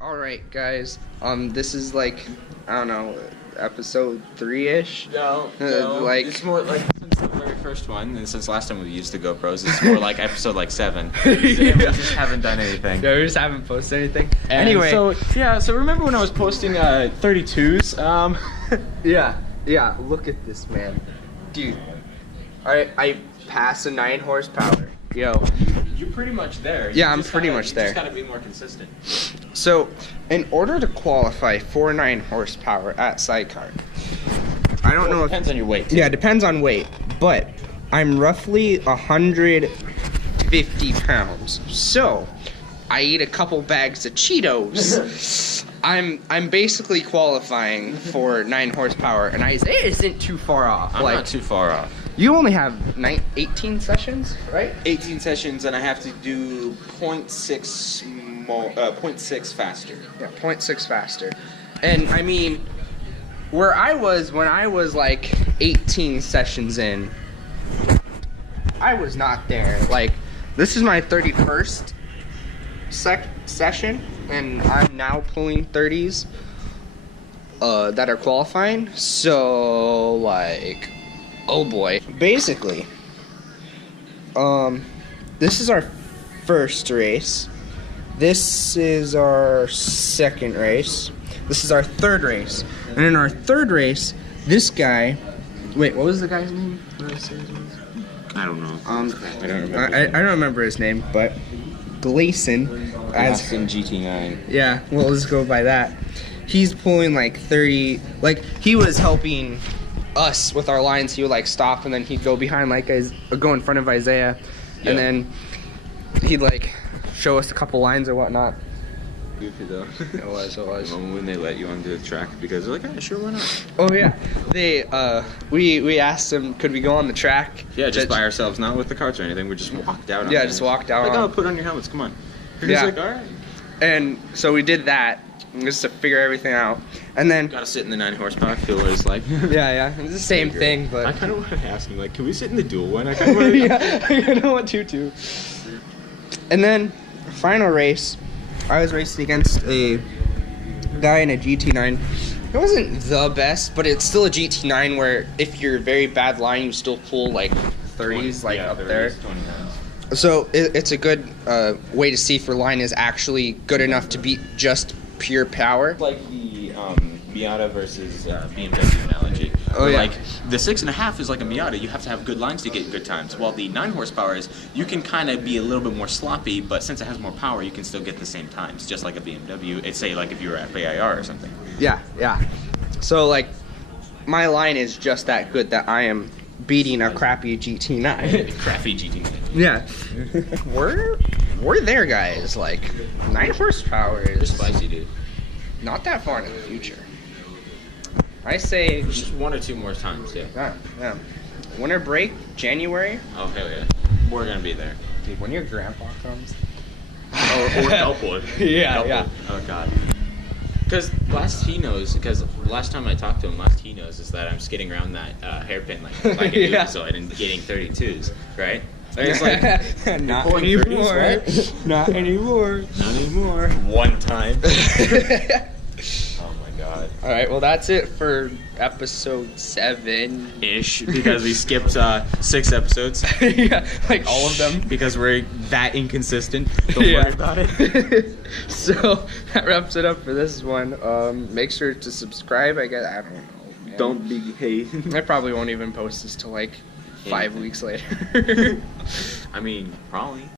Alright guys, this is like, I don't know, episode 3-ish? No, like, it's more like since the very first one, and since last time we used the GoPros, it's more like episode like 7. Yeah. We just haven't done anything. Yeah, we just haven't posted anything. And anyway. So remember when I was posting 32s? Yeah, look at this, man. Dude, I pass a 9 horsepower. Yo. You're pretty much there. Yeah, I'm pretty much there. You just gotta be more consistent. So, in order to qualify for 9 horsepower at sidecar, I don't know if... Depends on your weight. Yeah, it depends on weight, but I'm roughly 150 pounds. So, I eat a couple bags of Cheetos. I'm basically qualifying for 9 horsepower, and Isaiah isn't too far off. I'm not too far off. You only have 18 sessions, right? 18 sessions, and I have to do 0.6 faster. Yeah, 0.6 faster. And I mean, where I was when I was like 18 sessions in, I was not there. Like, this is my 31st session, and I'm now pulling 30s that are qualifying. So, like, oh boy. Basically, this is our first race. This is our second race. This is our third race. And in our third race, this guy... Wait, what was the guy's name? What did I say his name? I don't know. I don't remember. I don't remember his name, but Gleason. Aston GT9. Yeah, well, let's go by that. He's pulling like 30... Like, he was helping us with our lines. He would like stop, and then he'd go behind, like, go in front of Isaiah. Yep. And then he'd like show us a couple lines or whatnot. Goofy though. It was. When they let you onto the track, because they're like, yeah, sure, why not? Oh yeah, they we asked them, could we go on the track? Yeah, just by ourselves, not with the carts or anything. We just walked out. Yeah, just walked out. Like, oh, put on your helmets, come on. He's like, all right. And so we did that just to figure everything out, and then gotta sit in the 9 horsepower. Feel what it's like. yeah, it's the same thing, but I kind of want to ask him, like, can we sit in the dual one? I kind of want to. Yeah, I don't want to. And then final race, I was racing against a guy in a GT9. It wasn't the best, but it's still a GT9 where if you're very bad line, you still pull like 30s, like up 30s, there. 29s. So it's a good way to see if your line is actually good enough to beat just pure power. Like the Miata versus BMW analogy. Oh yeah. Like the 6.5 is like a Miata. You have to have good lines to get good times. While the 9 horsepower is, you can kind of be a little bit more sloppy, but since it has more power, you can still get the same times, just like a BMW. It's say like if you were at FAIR or something. Yeah. So like, my line is just that good that I am beating a crappy GT9. Crappy GT9. Yeah. We're there, guys. Like, 9 horsepower is spicy, dude. Not that far in the future. I say just 1 or 2 more times, yeah. Yeah. Winter break, January. Oh hell yeah, we're gonna be there, dude. When your grandpa comes. Or Delpwood. Yeah. Oh god. Because last he knows is that I'm skidding around that hairpin like a Nubisoid and getting 32s, right? So it's like, not anymore. 30s, right? Not anymore. Not anymore. One time. Oh my god. All right, well that's it for episode 7-ish because we skipped 6 episodes. Yeah, like all of them because we're that inconsistent. Don't worry about it. So that wraps it up for this one. Make sure to subscribe. I guess I don't know. Man. Don't be I probably won't even post this till like 5 weeks later. I mean, probably.